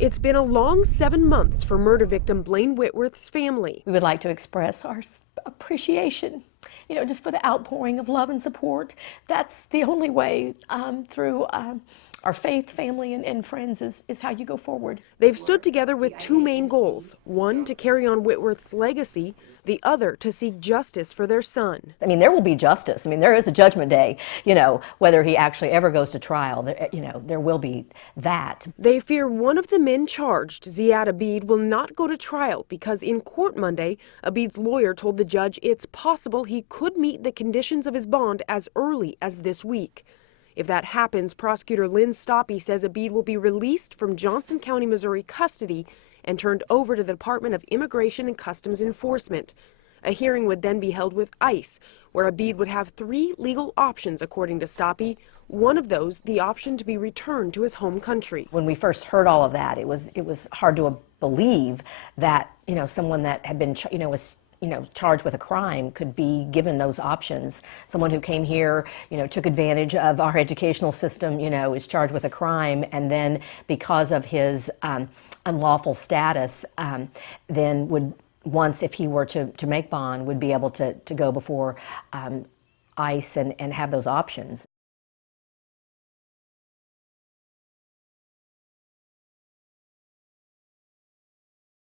It's been a long 7 months for murder victim Blaine Whitworth's family. We would like to express our appreciation, just for the outpouring of love and support. That's the only way through our faith, family, and friends is how you go forward. They've stood together with two main goals. One, to carry on Whitworth's legacy. The other, to seek justice for their son. I mean, there will be justice. I mean, there is a judgment day, whether he actually ever goes to trial, there will be that. They fear one of the men charged, Ziad Abid, will not go to trial because in court Monday, Abid's lawyer told the judge it's possible he could meet the conditions of his bond as early as this week. If that happens, prosecutor Lynn Stoppe says Abid will be released from Johnson County, Missouri custody and turned over to the Department of Immigration and Customs Enforcement. A hearing would then be held with ICE, where Abid would have three legal options, according to Stoppe. One of those, the option to be returned to his home country. When we first heard all of that, it was hard to believe that someone that had been was charged with a crime could be given those options. Someone who came here, took advantage of our educational system, is charged with a crime, and then because of his unlawful status, then would, once if he were to make bond, would be able to go before ICE and have those options.